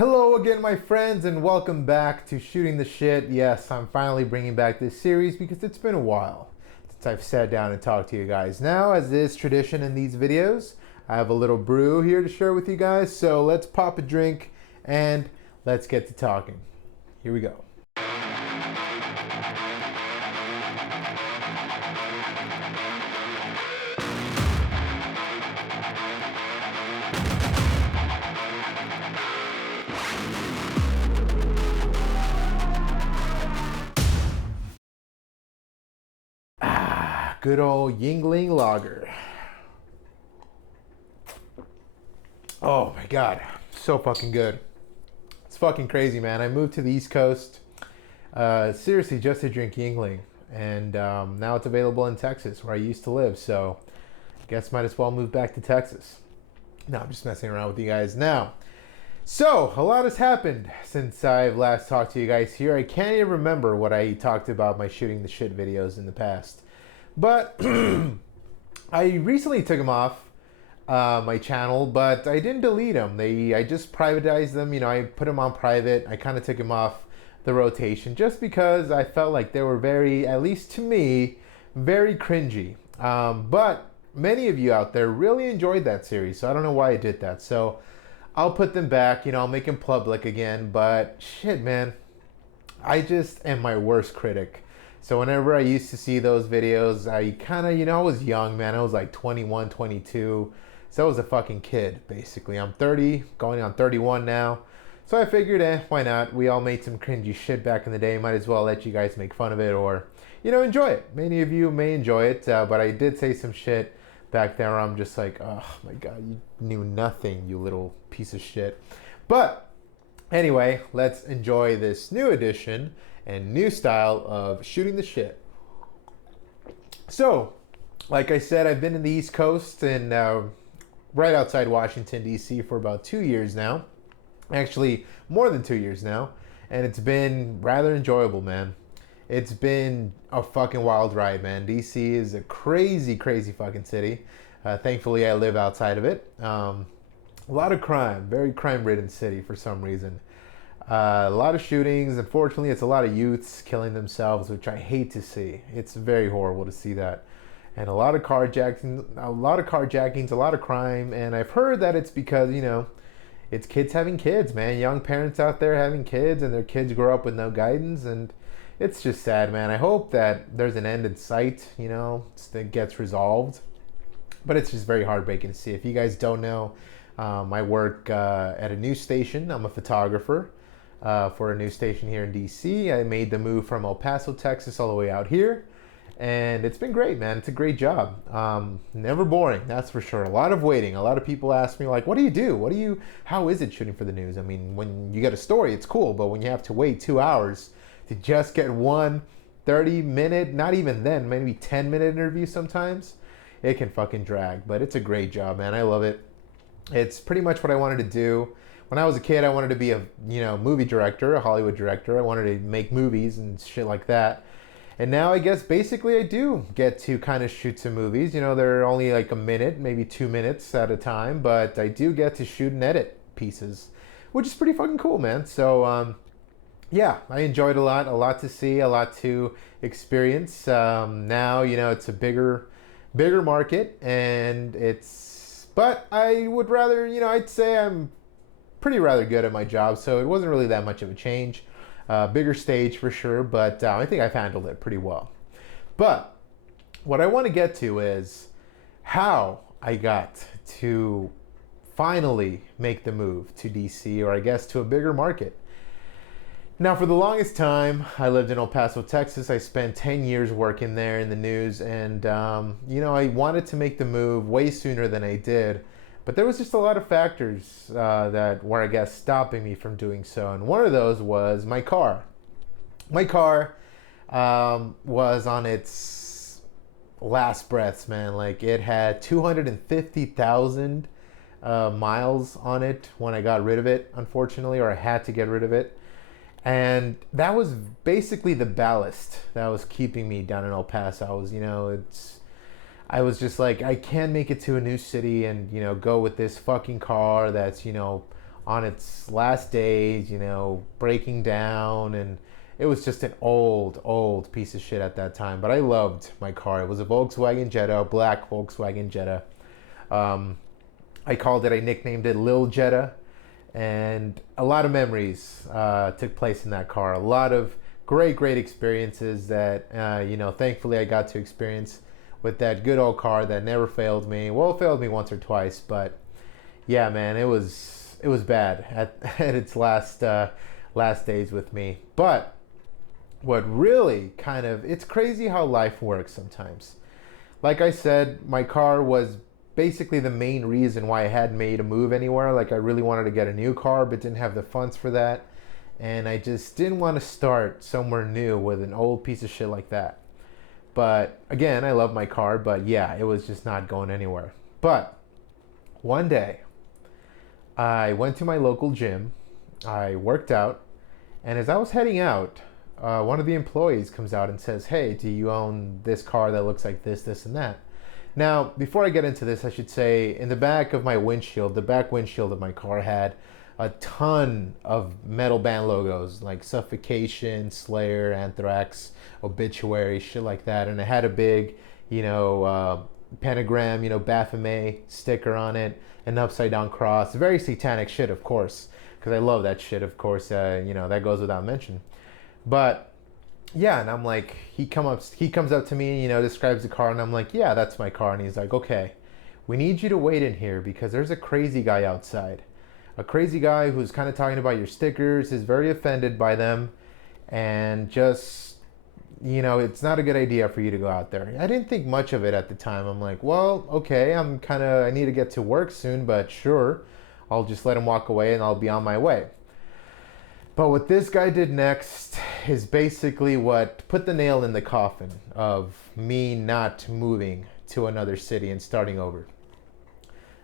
Hello again, my friends, and welcome back to Shooting the Shit. Yes, I'm finally bringing back this series because it's been a while since I've sat down and talked to you guys. Now, as is tradition in these videos, I have a little brew here to share with you guys. So let's pop a drink and let's get to talking. Here we go. Good old Yingling Lager. Oh my god, so fucking good. It's fucking crazy, man. I moved to the East Coast, seriously, just to drink Yingling, and now it's available in Texas, where I used to live. So, I guess might as well move back to Texas. No, I'm just messing around with you guys now. So, a lot has happened since I've last talked to you guys here. I can't even remember what I talked about my Shooting the Shit videos in the past. But I recently took them off my channel, but I didn't delete them. I just privatized them. You know, I put them on private. I kind of took them off the rotation just because I felt like they were very, at least to me, very cringy. But many of you out there really enjoyed that series, so I don't know why I did that. So I'll put them back. You know, I'll make them public again. But shit, man, I just am my worst critic. So whenever I used to see those videos, I kind of, I was young, man. I was like 21, 22. So I was a fucking kid, basically. I'm 30, going on 31 now. So I figured, why not? We all made some cringy shit back in the day. Might as well let you guys make fun of it or, enjoy it. Many of you may enjoy it, but I did say some shit back there where I'm just like, oh my God, you knew nothing, you little piece of shit. But anyway, let's enjoy this new edition and new style of Shooting the Shit. So, like I said, I've been in the East Coast and right outside Washington, D.C. for about 2 years now. Actually, more than 2 years now. And it's been rather enjoyable, man. It's been a fucking wild ride, man. D.C. is a crazy, crazy fucking city. Thankfully, I live outside of it. A lot of crime, very crime-ridden city for some reason. A lot of shootings. Unfortunately, it's a lot of youths killing themselves, which I hate to see. It's very horrible to see that. And a lot of carjackings, a lot of crime. And I've heard that it's because, it's kids having kids, man. Young parents out there having kids and their kids grow up with no guidance. And it's just sad, man. I hope that there's an end in sight, that gets resolved. But it's just very heartbreaking to see. If you guys don't know, I work at a news station. I'm a photographer for a news station here in DC. I made the move from El Paso, Texas, all the way out here. And it's been great, man. It's a great job. Never boring, that's for sure. A lot of waiting. A lot of people ask me, like, what do you do? How is it shooting for the news? I mean, when you get a story, it's cool. But when you have to wait 2 hours to just get one 30-minute, not even then, maybe 10-minute interview sometimes, it can fucking drag. But it's a great job, man. I love it. It's pretty much what I wanted to do. When I was a kid, I wanted to be a movie director, a Hollywood director. I wanted to make movies and shit like that. And now I guess basically I do get to kind of shoot some movies. They're only like a minute, maybe 2 minutes at a time, but I do get to shoot and edit pieces, which is pretty fucking cool, man. So yeah, I enjoyed a lot to see, a lot to experience. Now, it's a bigger market, and but I would rather, I'd say I'm pretty rather good at my job, so it wasn't really that much of a change. Bigger stage for sure, but I think I've handled it pretty well. But what I want to get to is how I got to finally make the move to DC, or I guess to a bigger market. Now, for the longest time, I lived in El Paso, Texas. I spent 10 years working there in the news, and I wanted to make the move way sooner than I did. But there was just a lot of factors that were, I guess, stopping me from doing so. And one of those was my car. My car was on its last breaths, man. Like, it had 250,000 miles on it when I got rid of it, unfortunately, or I had to get rid of it. And that was basically the ballast that was keeping me down in El Paso. I was just like, I can't make it to a new city and, go with this fucking car that's, on on its last days, breaking down, and it was just an old piece of shit at that time. But I loved my car. It was a Volkswagen Jetta, a black Volkswagen Jetta. I nicknamed it Lil Jetta, and a lot of memories took place in that car. A lot of great experiences that thankfully I got to experience with that good old car that never failed me. Well, it failed me once or twice, but yeah, man, it was bad at its last days with me. But what really it's crazy how life works sometimes. Like I said, my car was basically the main reason why I hadn't made a move anywhere. Like, I really wanted to get a new car, but didn't have the funds for that. And I just didn't want to start somewhere new with an old piece of shit like that. But again, I love my car, but yeah, it was just not going anywhere. But one day, I went to my local gym, I worked out, and as I was heading out, one of the employees comes out and says, "Hey, do you own this car that looks like this, and that?" Now, before I get into this, I should say, in the back of my windshield, the back windshield of my car had a ton of metal band logos like Suffocation, Slayer, Anthrax, Obituary, shit like that. And it had a big, pentagram, Baphomet sticker on it, an upside down cross. Very satanic shit, of course, because I love that shit, of course. That goes without mention. But yeah, and I'm like, he comes up to me, describes the car, and I'm like, yeah, that's my car. And he's like, okay, we need you to wait in here because there's a crazy guy outside. A crazy guy who's kind of talking about your stickers, is very offended by them, and just, it's not a good idea for you to go out there. I didn't think much of it at the time. I'm like, well, okay, I need to get to work soon, but sure, I'll just let him walk away and I'll be on my way. But what this guy did next is basically what put the nail in the coffin of me not moving to another city and starting over.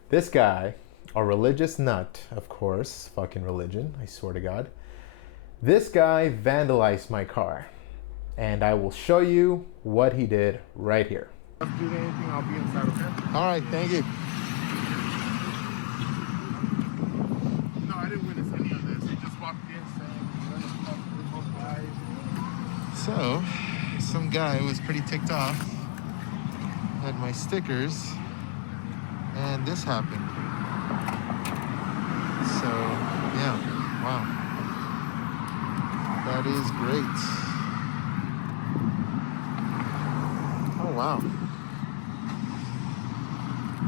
This guy, a religious nut, of course, fucking religion, I swear to God. This guy vandalized my car, and I will show you what he did right here. If you do anything, I'll be inside, okay? All right, thank you. No, I didn't witness any of this. He just walked in saying, So, some guy was pretty ticked off, had my stickers, and this happened. So, yeah, wow. That is great. Oh, wow.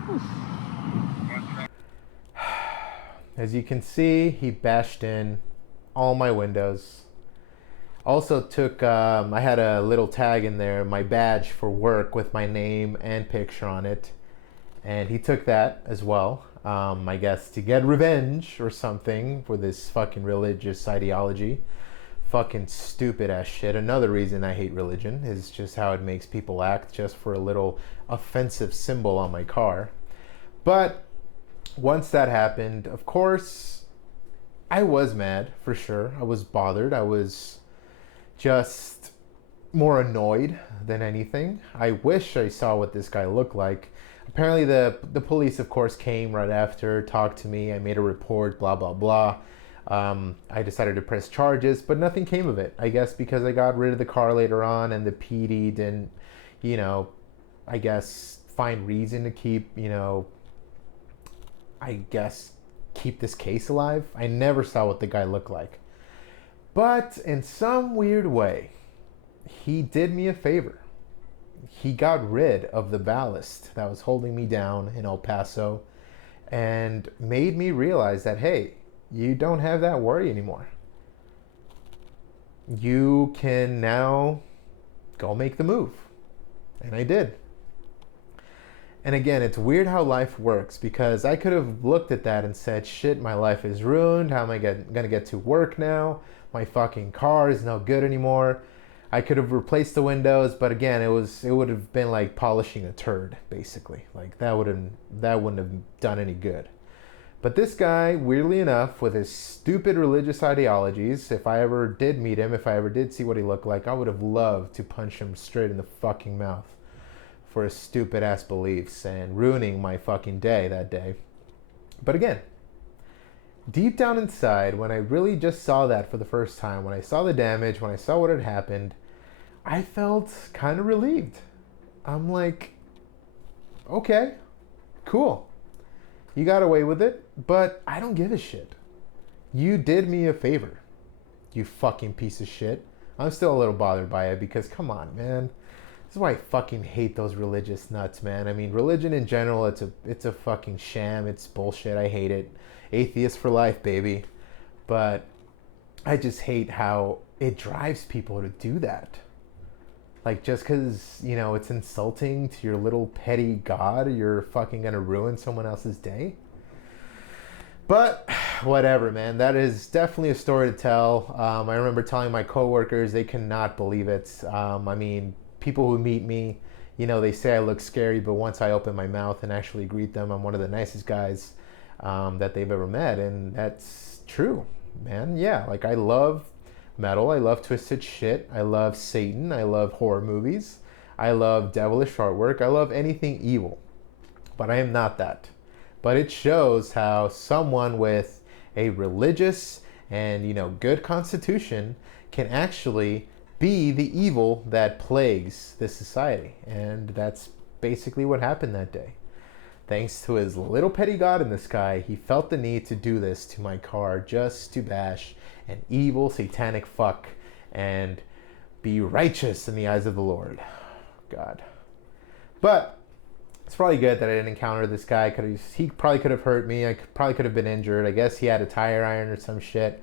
Whew. As you can see, he bashed in all my windows. Also took, I had a little tag in there, my badge for work with my name and picture on it. And he took that as well. I guess to get revenge or something for this fucking religious ideology. Fucking stupid ass shit. Another reason I hate religion is just how it makes people act just for a little offensive symbol on my car. But once that happened, of course, I was mad for sure. I was bothered. I was just more annoyed than anything. I wish I saw what this guy looked like. Apparently the police, of course, came right after, talked to me. I made a report, blah, blah, blah. I decided to press charges, but nothing came of it. I guess because I got rid of the car later on and the PD didn't, I guess find reason to keep, keep this case alive. I never saw what the guy looked like. But in some weird way, he did me a favor. He got rid of the ballast that was holding me down in El Paso and made me realize that, hey, you don't have that worry anymore. You can now go make the move. And I did. And again, it's weird how life works because I could have looked at that and said, shit, my life is ruined. How am I going to get to work now? My fucking car is no good anymore. I could have replaced the windows, but again, it would have been like polishing a turd, basically. Like that wouldn't have done any good. But this guy, weirdly enough, with his stupid religious ideologies, if I ever did meet him, if I ever did see what he looked like, I would have loved to punch him straight in the fucking mouth for his stupid ass beliefs and ruining my fucking day that day. But again, deep down inside, when I really just saw that for the first time, when I saw the damage, when I saw what had happened, I felt kind of relieved. I'm like, okay, cool. You got away with it, but I don't give a shit. You did me a favor, you fucking piece of shit. I'm still a little bothered by it because, come on, man. This is why I fucking hate those religious nuts, man. I mean, religion in general, it's a fucking sham. It's bullshit. I hate it. Atheist for life, baby. But I just hate how it drives people to do that. Like, just because, you know, it's insulting to your little petty god, you're fucking gonna ruin someone else's day. But whatever, man. That is definitely a story to tell. I remember telling my coworkers, they cannot believe it. I mean, people who meet me, you know, they say I look scary, but once I open my mouth and actually greet them, I'm one of the nicest guys that they've ever met. And that's true, man. Yeah, like I love metal. I love twisted shit. I love Satan. I love horror movies. I love devilish artwork. I love anything evil. But I am not that. But it shows how someone with a religious and, you know, good constitution can actually be the evil that plagues this society. And that's basically what happened that day. Thanks to his little petty god in the sky, he felt the need to do this to my car just to bash an evil satanic fuck and be righteous in the eyes of the Lord. God. But it's probably good that I didn't encounter this guy. He probably could have hurt me. I probably could have been injured. I guess he had a tire iron or some shit.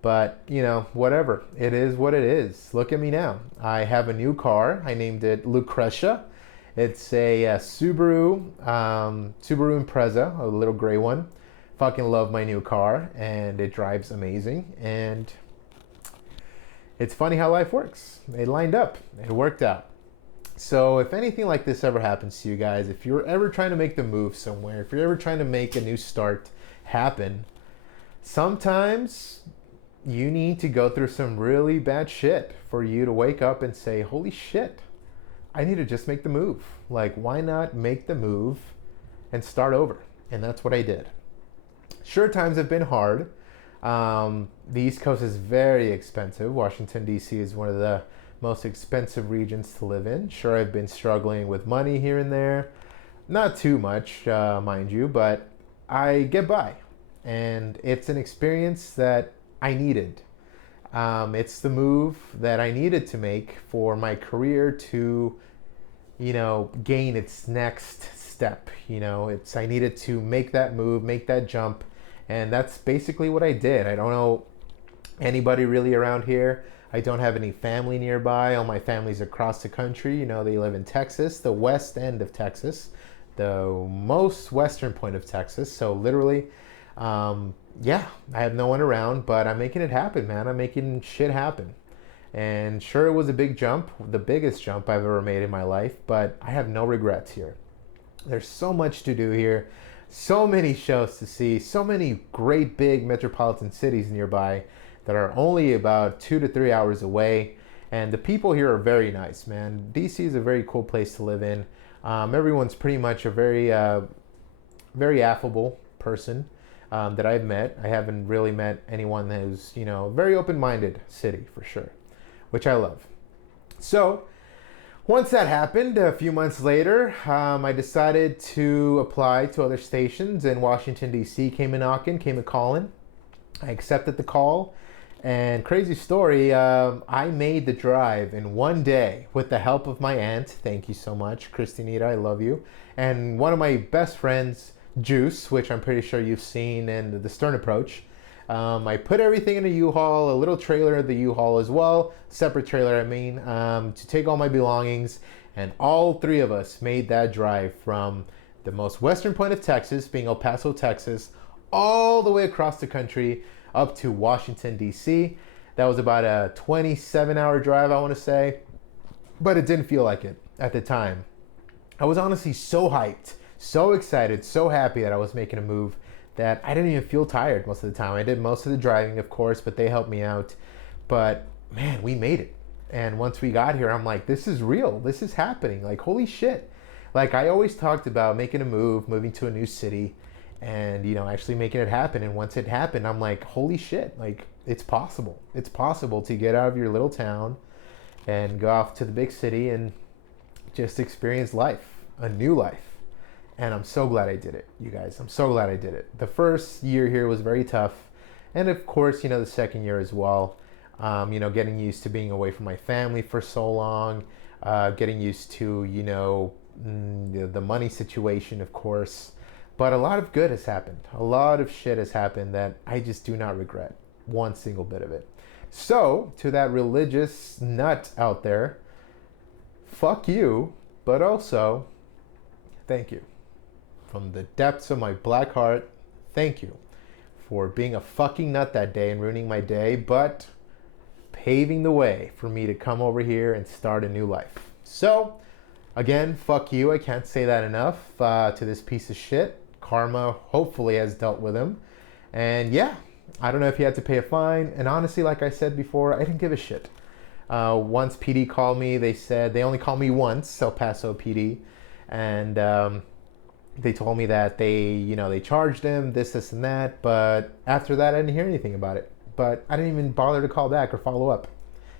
But, you know, whatever. It is what it is. Look at me now. I have a new car. I named it Lucretia. It's a Subaru Impreza, a little gray one. Fucking love my new car, and it drives amazing. And it's funny how life works. It lined up. It worked out. So if anything like this ever happens to you guys, if you're ever trying to make the move somewhere, if you're ever trying to make a new start happen, sometimes you need to go through some really bad shit for you to wake up and say, holy shit, I need to just make the move. Like, why not make the move and start over? And that's what I did. Sure, times have been hard. The East Coast is very expensive. Washington, D.C. is one of the most expensive regions to live in. Sure, I've been struggling with money here and there. Not too much, mind you, but I get by. And it's an experience that I needed. It's the move that I needed to make for my career to, you know, gain its next step. You know, I needed to make that move, make that jump. And that's basically what I did. I don't know anybody really around here. I don't have any family nearby. All my family's across the country. You know, they live in Texas, the west end of Texas, the most western point of Texas. So literally, yeah, I have no one around, but I'm making it happen, man. I'm making shit happen. And sure, it was a big jump, the biggest jump I've ever made in my life, but I have no regrets here. There's so much to do here, so many shows to see, so many great big metropolitan cities nearby that are only about 2 to 3 hours away. And the people here are very nice, man. DC is a very cool place to live in. Everyone's pretty much a very, very affable person that I've met. I haven't really met anyone who's, you know, very open-minded city for sure, which I love. So once that happened, a few months later, I decided to apply to other stations, and Washington, D.C. came a-calling. I accepted the call. And crazy story, I made the drive in one day with the help of my aunt. Thank you so much, Christinita, I love you. And one of my best friends, Juice, which I'm pretty sure you've seen in the Stern Approach. I put everything in a U-Haul, a little trailer of the U-Haul as well, separate trailer I mean, to take all my belongings. And all three of us made that drive from the most western point of Texas, being El Paso, Texas, all the way across the country up to Washington, D.C. That was about a 27-hour drive, I want to say, but it didn't feel like it at the time. I was honestly so hyped, so excited, so happy that I was making a move that I didn't even feel tired most of the time. I did most of the driving, of course, but they helped me out. But man, we made it. And once we got here, I'm like, this is real. This is happening. Like, holy shit. Like, I always talked about making a move, moving to a new city. and actually making it happen. And once it happened, I'm like, holy shit, like it's possible. It's possible to get out of your little town and go off to the big city and just experience life, a new life. And I'm so glad I did it, you guys. I'm so glad I did it. The first year here was very tough. And of course, the second year as well. Getting used to being away from my family for so long, getting used to, the money situation, of course. But a lot of good has happened. A lot of shit has happened that I just do not regret one single bit of it. So, to that religious nut out there, fuck you, but also, thank you. From the depths of my black heart, thank you for being a fucking nut that day and ruining my day, but paving the way for me to come over here and start a new life. So, again, fuck you. I can't say that enough to this piece of shit. Karma hopefully has dealt with him. And yeah, I don't know if he had to pay a fine. And honestly, like I said before, I didn't give a shit. Once PD called me, they said they only called me once, El Paso PD. And they told me that they charged him, this, and that. But after that, I didn't hear anything about it. But I didn't even bother to call back or follow up.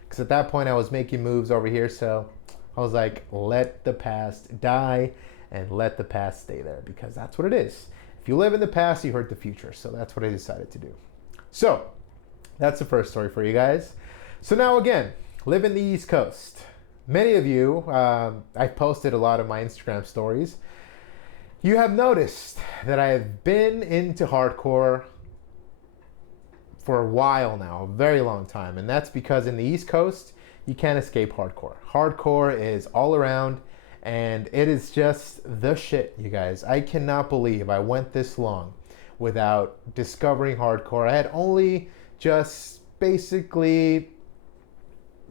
Because at that point, I was making moves over here. So I was like, let the past die and let the past stay there. Because that's what it is. If you live in the past, you hurt the future. So that's what I decided to do. So that's the first story for you guys. So now again, live in the East Coast. Many of you, I've posted a lot of my Instagram stories. You have noticed that I have been into hardcore for a while now, a very long time. And that's because in the East Coast, you can't escape hardcore. Hardcore is all around, and it is just the shit, you guys. I cannot believe I went this long without discovering hardcore. I had only just basically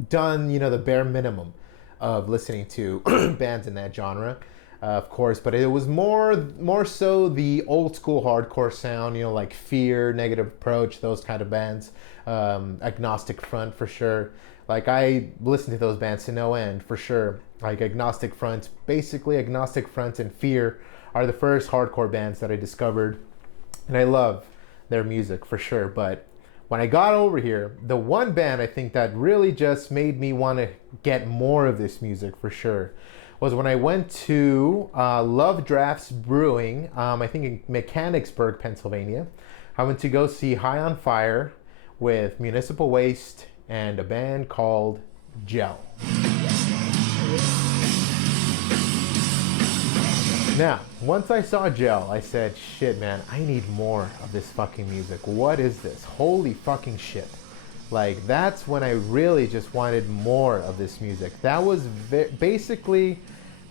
done, the bare minimum of listening to bands in that genre. Of course, but it was more so the old school hardcore sound, like Fear, Negative Approach, those kind of bands. Agnostic Front for sure. Like I listened to those bands to no end for sure. Like Agnostic Front, basically Agnostic Front and Fear are the first hardcore bands that I discovered, and I love their music for sure. But when I got over here, the one band I think that really just made me want to get more of this music for sure was when I went to Love Drafts Brewing, I think in Mechanicsburg, Pennsylvania. I went to go see High on Fire with Municipal Waste and a band called Gel. Now, once I saw Gel, I said, shit, man, I need more of this fucking music. What is this? Holy fucking shit. Like, that's when I really just wanted more of this music. That was basically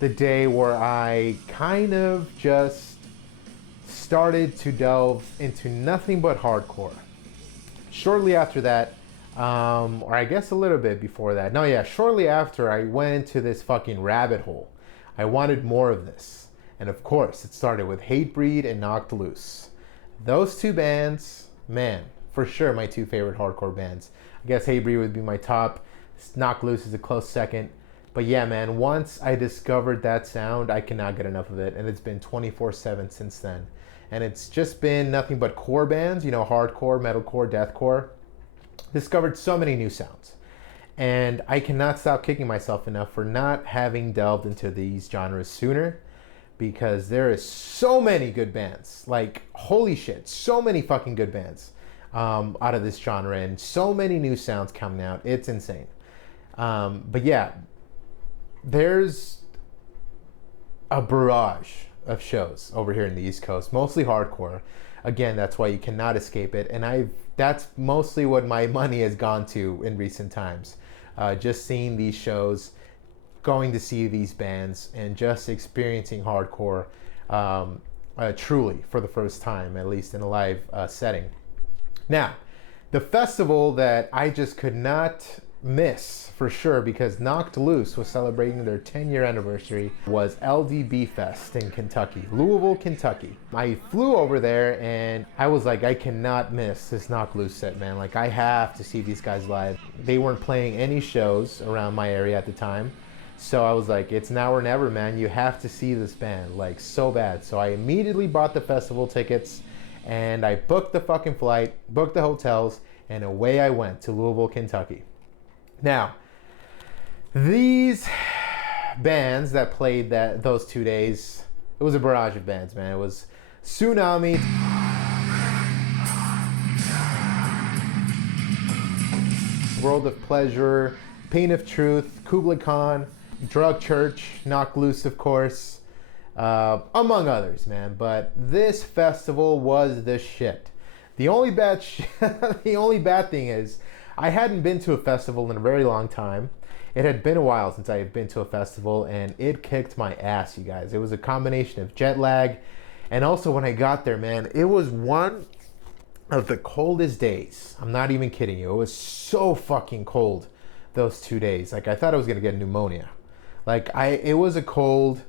the day where I kind of just started to delve into nothing but hardcore. Shortly after that, or I guess a little bit before that. No, yeah, shortly after, I went into this fucking rabbit hole. I wanted more of this. And of course, it started with Hatebreed and Knocked Loose. Those two bands, man, for sure my two favorite hardcore bands. I guess Hatebreed would be my top. Knocked Loose is a close second. But yeah, man, once I discovered that sound, I cannot get enough of it. And it's been 24/7 since then. And it's just been nothing but core bands, hardcore, metalcore, deathcore. Discovered so many new sounds. And I cannot stop kicking myself enough for not having delved into these genres sooner. Because there is so many good bands. Like, holy shit, so many fucking good bands out of this genre. And so many new sounds coming out. It's insane. But yeah, there's a barrage of shows over here in the East Coast, mostly hardcore. Again, that's why you cannot escape it. And that's mostly what my money has gone to in recent times. Just seeing these shows, going to see these bands, and just experiencing hardcore truly for the first time, at least in a live setting. Now, the festival that I just could not miss for sure, because Knocked Loose was celebrating their 10-year anniversary, was LDB Fest in Kentucky, Louisville, Kentucky. I flew over there and I was like, I cannot miss this Knocked Loose set, man. Like, I have to see these guys live. They weren't playing any shows around my area at the time. So I was like, it's now or never, man. You have to see this band, like, so bad. So I immediately bought the festival tickets, and I booked the fucking flight, booked the hotels, and away I went to Louisville, Kentucky. Now, these bands that played those 2 days, it was a barrage of bands, man. It was Tsunami, World of Pleasure, Pain of Truth, Kublai Khan, Drug Church, Knocked Loose, of course, among others, man. But this festival was the shit. The only bad the only bad thing is I hadn't been to a festival in a very long time. It had been a while since I had been to a festival, and it kicked my ass, you guys. It was a combination of jet lag, and also when I got there, man, it was one of the coldest days. I'm not even kidding you. It was so fucking cold those 2 days. Like, I thought I was gonna get pneumonia. Like, it was a cold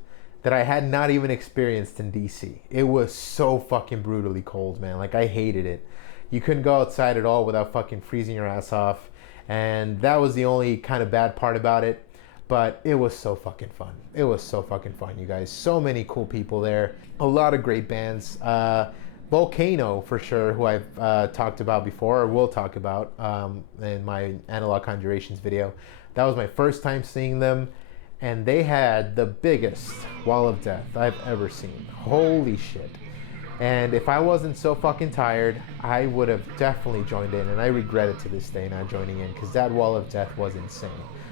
that I had not even experienced in DC. It was so fucking brutally cold, man. Like, I hated it. You couldn't go outside at all without fucking freezing your ass off. And that was the only kind of bad part about it. But it was so fucking fun. It was so fucking fun, you guys. So many cool people there. A lot of great bands. Volcano, for sure, who I've talked about before, or will talk about in my Analog Conjurations video. That was my first time seeing them, and they had the biggest wall of death I've ever seen. Holy shit. And if I wasn't so fucking tired, I would have definitely joined in, and I regret it to this day not joining in, because that wall of death was insane.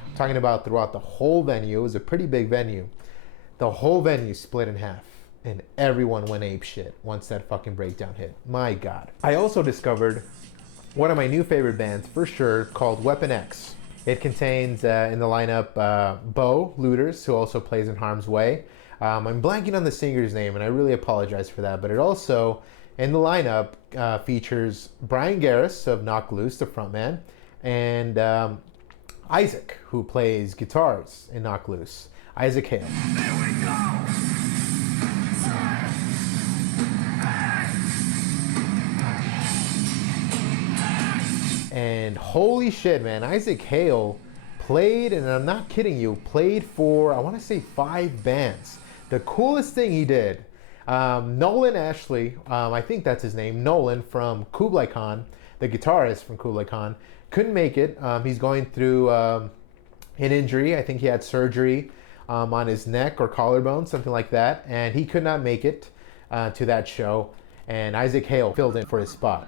I'm talking about throughout the whole venue. It was a pretty big venue. The whole venue split in half. And everyone went ape shit once that fucking breakdown hit. My God. I also discovered one of my new favorite bands, for sure, called Weapon X. It contains in the lineup Bo Looters, who also plays in Harm's Way. I'm blanking on the singer's name, and I really apologize for that. But it also, in the lineup, features Brian Garris of Knocked Loose, the frontman, and Isaac, who plays guitars in Knocked Loose. Isaac Hale. Here we go! And holy shit, man, Isaac Hale played, and I'm not kidding you, played for, I want to say 5 bands. The coolest thing he did, Nolan Ashley, I think that's his name, Nolan from Kublai Khan, the guitarist from Kublai Khan, couldn't make it. He's going through an injury. I think he had surgery on his neck or collarbone, something like that, and he could not make it to that show. And Isaac Hale filled in for his spot.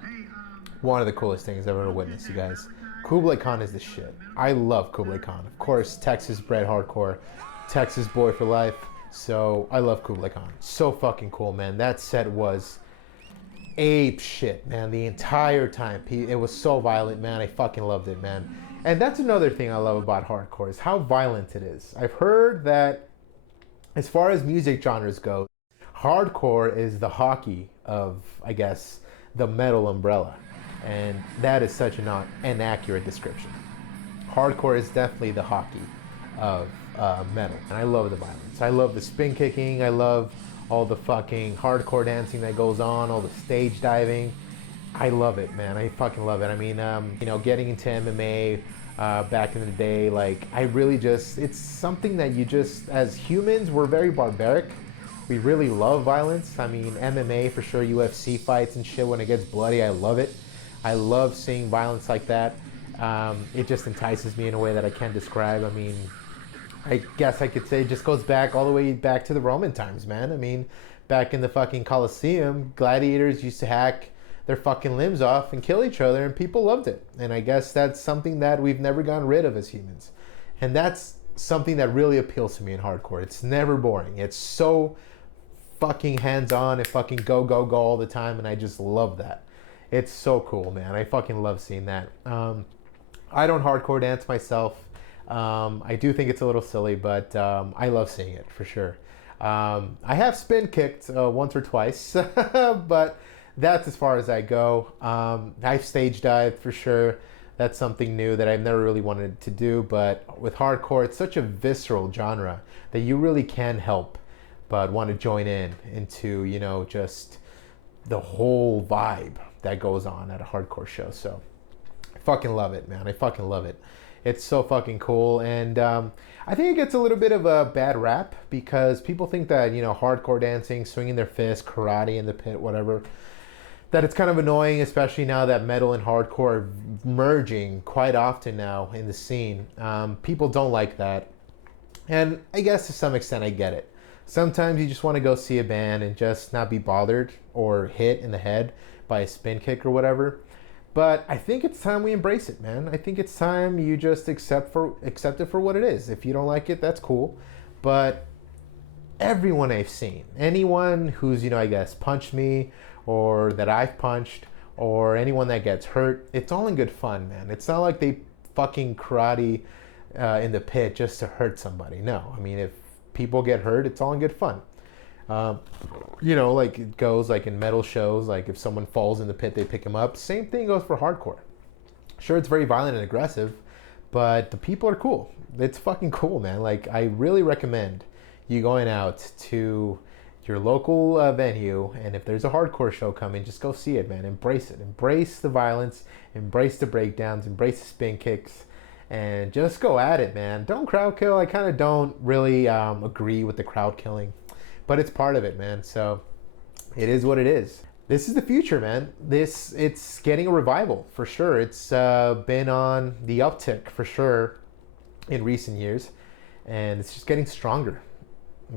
One of the coolest things I've ever witnessed, you guys. Kublai Khan is the shit. I love Kublai Khan. Of course, Texas bred hardcore, Texas boy for life. So I love Kublai Khan. So fucking cool, man. That set was ape shit, man. The entire time. It was so violent, man. I fucking loved it, man. And that's another thing I love about hardcore, is how violent it is. I've heard that as far as music genres go, hardcore is the hockey of, I guess, the metal umbrella. And that is such an inaccurate description. Hardcore is definitely the hockey of metal. And I love the violence. I love the spin kicking. I love all the fucking hardcore dancing that goes on, all the stage diving. I love it, man. I fucking love it. I mean, you know, getting into MMA back in the day, like, I really just, it's something that you just, as humans, we're very barbaric. We really love violence. I mean, MMA for sure, UFC fights and shit, when it gets bloody, I love it. I love seeing violence like that. It just entices me in a way that I can't describe. I mean, I guess I could say it just goes back all the way back to the Roman times, man. I mean, back in the fucking Colosseum, gladiators used to hack their fucking limbs off and kill each other, and people loved it. And I guess that's something that we've never gotten rid of as humans. And that's something that really appeals to me in hardcore. It's never boring. It's so fucking hands-on and fucking go, go, go all the time, and I just love that. It's so cool, man. I fucking love seeing that. I don't hardcore dance myself. I do think it's a little silly, but I love seeing it for sure. I have spin kicked once or twice, but that's as far as I go. I've stage dived for sure. That's something new that I've never really wanted to do, but with hardcore, it's such a visceral genre that you really can't help but want to join into, you know, just the whole vibe that goes on at a hardcore show. So I fucking love it, man. I fucking love it. It's so fucking cool. And I think it gets a little bit of a bad rap because people think that, you know, hardcore dancing, swinging their fists, karate in the pit, whatever, that it's kind of annoying, especially now that metal and hardcore are merging quite often now in the scene. People don't like that. And I guess to some extent I get it. Sometimes you just want to go see a band and just not be bothered or hit in the head by a spin kick or whatever. But I think it's time we embrace it, man. I think it's time you just accept it for what it is. If you don't like it, that's cool. But everyone I've seen, anyone who's, you know, I guess punched me or that I've punched or anyone that gets hurt, it's all in good fun, man. It's not like they fucking karate in the pit just to hurt somebody. No, I mean, if people get hurt, it's all in good fun. You know, like it goes like in metal shows, like if someone falls in the pit, they pick him up. Same thing goes for hardcore. Sure, it's very violent and aggressive, but the people are cool. It's fucking cool, man. Like, I really recommend you going out to your local venue, and if there's a hardcore show coming, just go see it, man. Embrace it. Embrace the violence, embrace the breakdowns, embrace the spin kicks, and just go at it, man. Don't crowd kill. I kind of don't really agree with the crowd killing, but it's part of it, man. So it is what it is. This is the future, man. It's getting a revival for sure. It's been on the uptick for sure in recent years, and it's just getting stronger.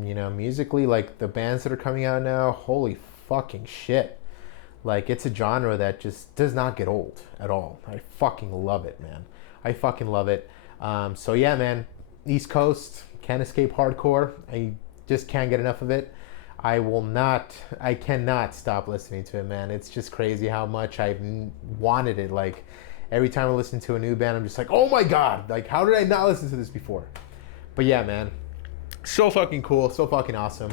You know, musically, like the bands that are coming out now, holy fucking shit. Like, it's a genre that just does not get old at all. I fucking love it, man. I fucking love it. So yeah, man, East Coast, can't escape hardcore. I just can't get enough of it. I cannot stop listening to it, man. It's just crazy how much I've wanted it. Like, every time I listen to a new band, I'm just like, oh my God, like, how did I not listen to this before? But yeah, man, so fucking cool, so fucking awesome.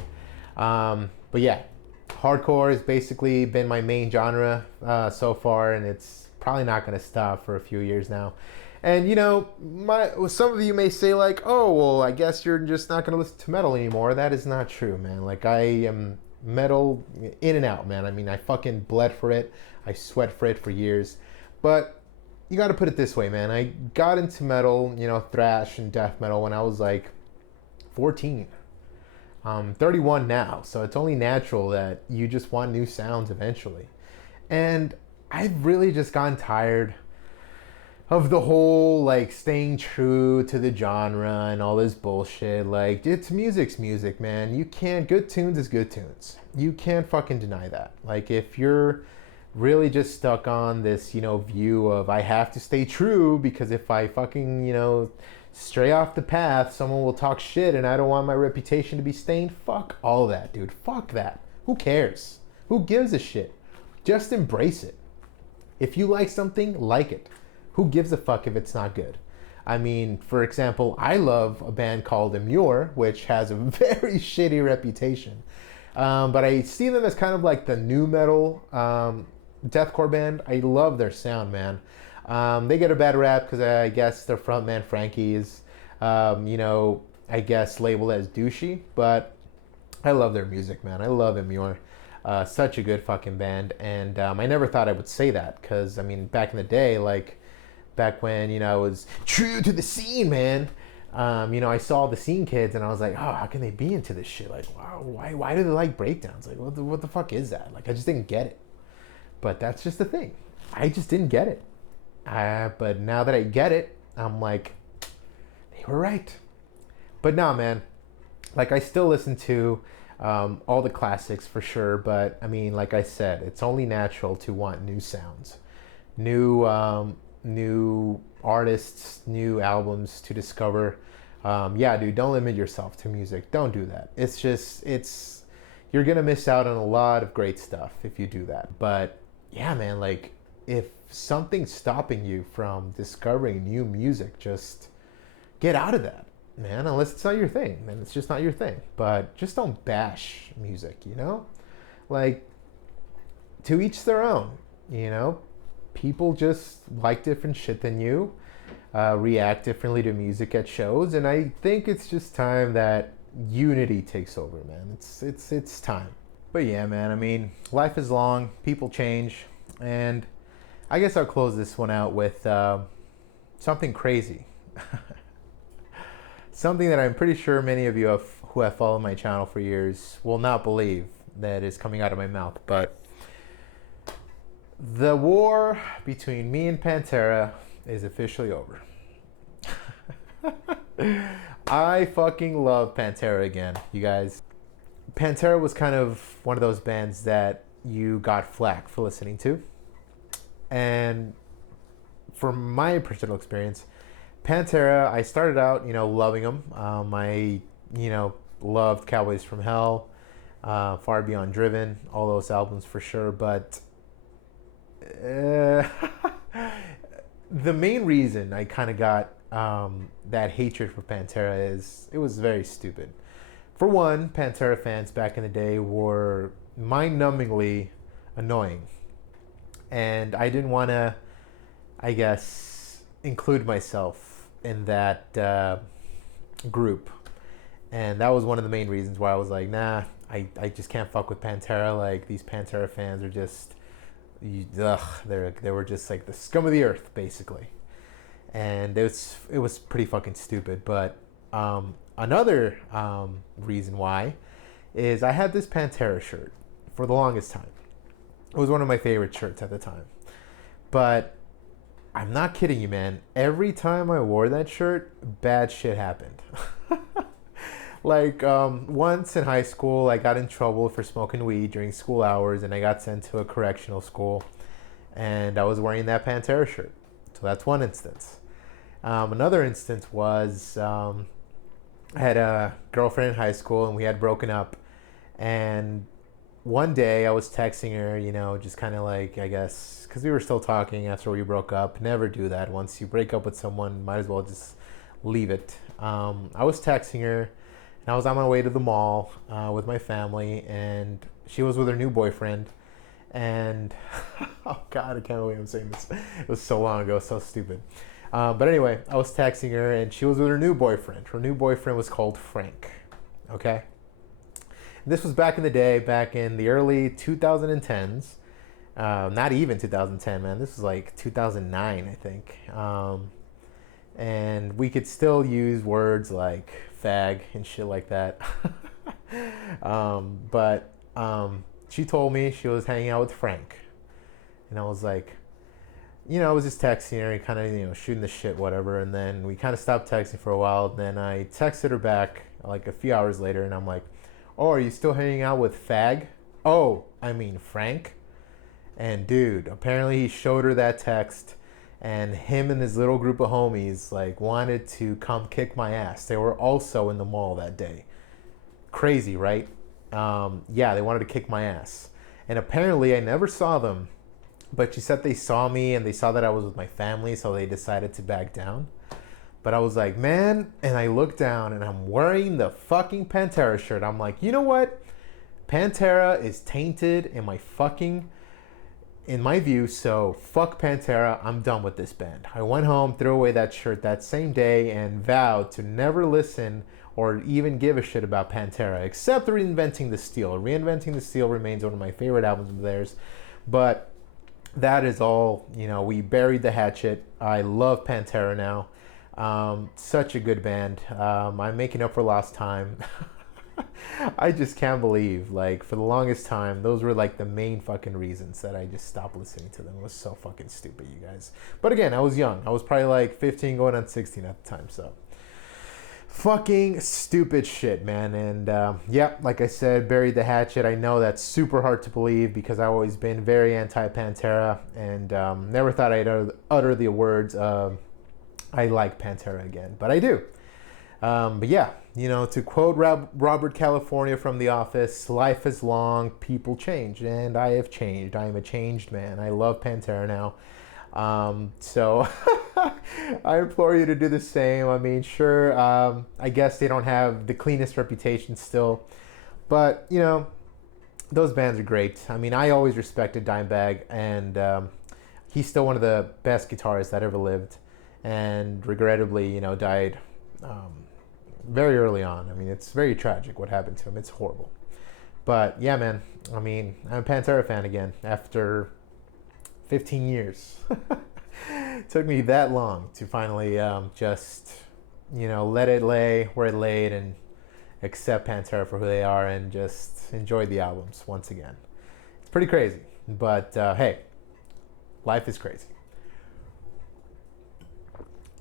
But yeah, hardcore has basically been my main genre so far, and it's probably not going to stop for a few years now. And, you know, some of you may say, like, oh, well, I guess you're just not going to listen to metal anymore. That is not true, man. Like, I am metal in and out, man. I mean, I fucking bled for it. I sweat for it for years. But you got to put it this way, man. I got into metal, you know, thrash and death metal when I was, like, 14. I'm 31 now, so it's only natural that you just want new sounds eventually. And I've really just gotten tired of the whole, like, staying true to the genre and all this bullshit. Like, it's music's music, man. You can't, good tunes is good tunes. You can't fucking deny that. Like, if you're really just stuck on this, you know, view of I have to stay true because if I fucking, you know, stray off the path, someone will talk shit and I don't want my reputation to be stained. Fuck all that, dude. Fuck that. Who cares? Who gives a shit? Just embrace it. If you like something, like it. Who gives a fuck if it's not good? I mean, for example, I love a band called Immure, which has a very shitty reputation. But I see them as kind of like the new metal deathcore band. I love their sound, man. They get a bad rap because I guess their frontman Frankie is, you know, I guess labeled as douchey. But I love their music, man. I love Immure. Such a good fucking band. And I never thought I would say that because, I mean, back in the day, like, back when, you know, I was true to the scene, man. You know, I saw the scene kids and I was like, oh, how can they be into this shit? Like, wow, why do they like breakdowns? Like, what the fuck is that? Like, I just didn't get it. But that's just the thing. I just didn't get it. But now that I get it, I'm like, they were right. But nah, man. Like, I still listen to all the classics for sure. But, I mean, like I said, it's only natural to want new sounds. New artists, new albums to discover. Yeah, dude, don't limit yourself to music. Don't do that. You're gonna miss out on a lot of great stuff if you do that. But yeah, man, like, if something's stopping you from discovering new music, just get out of that, man. Unless it's not your thing, then it's just not your thing. But just don't bash music, you know? Like, to each their own, you know? People just like different shit than you, react differently to music at shows, and I think it's just time that unity takes over, man. It's time. But yeah, man, I mean, life is long, people change, and I guess I'll close this one out with something crazy. Something that I'm pretty sure many of you who have followed my channel for years will not believe that is coming out of my mouth, but the war between me and Pantera is officially over. I fucking love Pantera again, you guys. Pantera was kind of one of those bands that you got flack for listening to. And from my personal experience, Pantera, I started out, loving them. I, loved Cowboys from Hell, Far Beyond Driven, all those albums for sure. But the main reason I kind of got that hatred for Pantera is it was very stupid. For one, Pantera fans back in the day were mind-numbingly annoying. And I didn't want to, I guess, include myself in that group. And that was one of the main reasons why I was like, nah, I just can't fuck with Pantera. Like, these Pantera fans are just, they were just like the scum of the earth, basically. And it was pretty fucking stupid. But another reason why is I had this Pantera shirt for the longest time. It was one of my favorite shirts at the time. But I'm not kidding you, man. Every time I wore that shirt, bad shit happened. Like, once in high school, I got in trouble for smoking weed during school hours, and I got sent to a correctional school, and I was wearing that Pantera shirt. So that's one instance. Another instance was I had a girlfriend in high school, and we had broken up, and one day I was texting her, just kind of like, I guess, because we were still talking after we broke up. Never do that. Once you break up with someone, might as well just leave it. I was texting her, and I was on my way to the mall with my family, and she was with her new boyfriend. And, oh God, I can't believe I'm saying this. It was so long ago, so stupid. But anyway, I was texting her, and she was with her new boyfriend. Her new boyfriend was called Frank, okay? This was back in the day, back in the early 2010s. Not even 2010, man. This was like 2009, I think. And we could still use words like fag and shit like that. But she told me she was hanging out with Frank. And I was like, I was just texting her and kind of, shooting the shit, whatever. And then we kind of stopped texting for a while. And then I texted her back like a few hours later, and I'm like, oh, are you still hanging out with Fag? Oh, I mean Frank. And dude, apparently he showed her that text, and him and his little group of homies like wanted to come kick my ass. They were also in the mall that day. Crazy, right? Yeah, they wanted to kick my ass. And apparently I never saw them, but she said they saw me and they saw that I was with my family, so they decided to back down. But I was like, man, and I looked down and I'm wearing the fucking Pantera shirt. I'm like, you know what? Pantera is tainted in my view, so fuck Pantera. I'm done with this band. I went home, threw away that shirt that same day, and vowed to never listen or even give a shit about Pantera, except Reinventing the Steel. Reinventing the Steel remains one of my favorite albums of theirs. But that is all, we buried the hatchet. I love Pantera now. Such a good band. I'm making up for lost time. I just can't believe, like, for the longest time, those were like the main fucking reasons that I just stopped listening to them. It was so fucking stupid, you guys. But again, I was young. I was probably like 15 going on 16 at the time, so fucking stupid shit, man. And yeah, like I said, buried the hatchet. I know that's super hard to believe because I've always been very anti-Pantera, and never thought I'd utter the words I like Pantera again, but I do. But yeah, to quote Robert California from The Office, life is long, people change, and I have changed. I am a changed man. I love Pantera now. So I implore you to do the same. I mean, sure, I guess they don't have the cleanest reputation still, but, those bands are great. I mean, I always respected Dimebag, and he's still one of the best guitarists that ever lived, and regrettably, died very early on. I mean, it's very tragic what happened to him. It's horrible. But yeah, man, I mean, I'm a Pantera fan again after 15 years. Took me that long to finally just, let it lay where it laid and accept Pantera for who they are and just enjoy the albums once again. It's pretty crazy, but hey, life is crazy.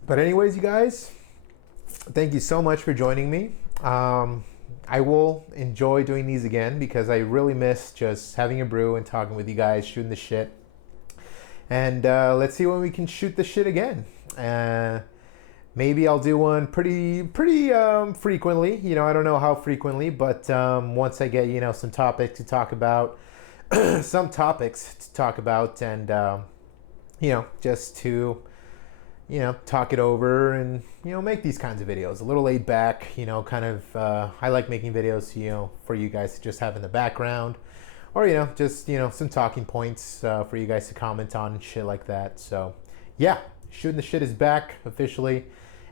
But anyways, you guys, thank you so much for joining me. I will enjoy doing these again because I really miss just having a brew and talking with you guys, shooting the shit. And let's see when we can shoot the shit again. Maybe I'll do one pretty frequently. I don't know how frequently, but once I get some topics to talk about, and just to talk it over and make these kinds of videos a little laid back. I like making videos for you guys to just have in the background, or just some talking points for you guys to comment on and shit like that. So yeah, Shootin the Shit is back officially,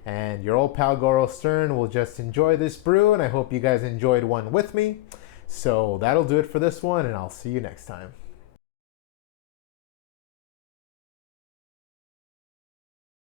and your old pal Goro Stern will just enjoy this brew, and I hope you guys enjoyed one with me. So that'll do it for this one, and I'll see you next time.